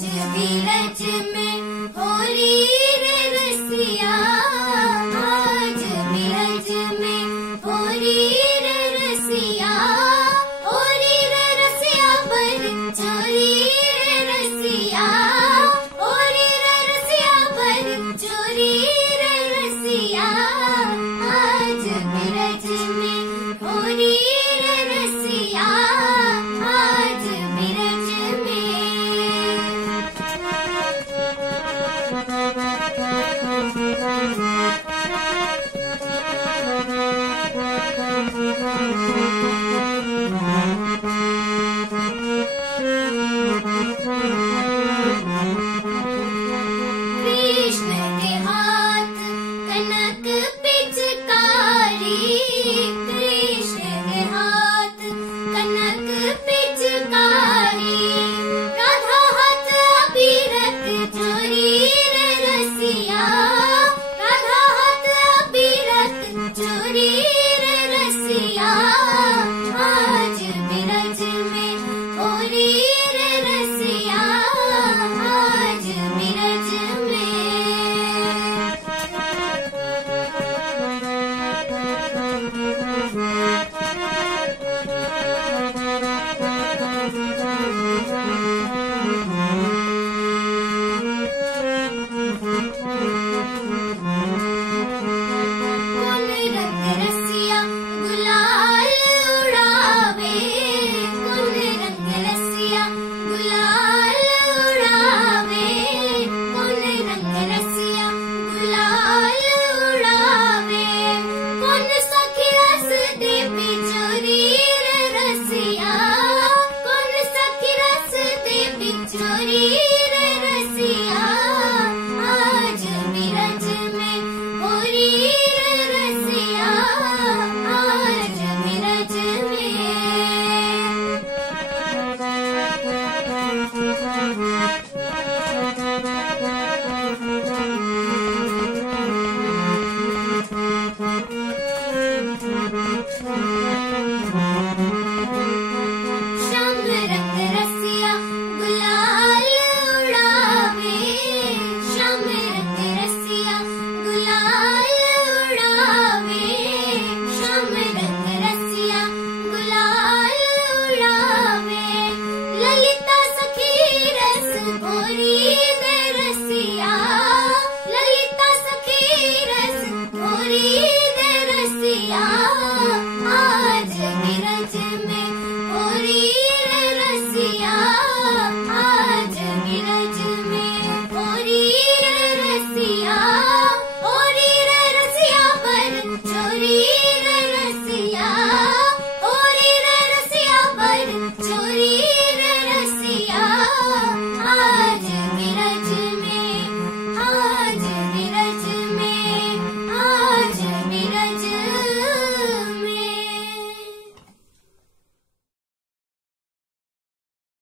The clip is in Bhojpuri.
बीरज में होली रे रसिया, आज बीरज में होली रे रसिया, होली रे रसिया पर चोरी रे रसिया, होली रे रसिया पर चोरी रे रसिया, आज बीरज में होली रे रसिया, आज बीरज में। कृष्ण के हाथ कनक पिचकारी, कृष्ण के हाथ कनक पिचकारी, राधा हाथ अबीरक चोरी रे रसिया, राधा हाथ अबीरक चोरी रे रसिया, आज बीरज में होली रे रसिया, आज बीरज में। कौन रंग रसिया गुलाल उड़ावे, कौन रंग रसिया गुलाल उड़ावे, कौन रंग रसिया गुलाल उड़ावे, कौन सखी रस दे बिचोरी रे रसिया, कौन सखी रस दे बिचोरी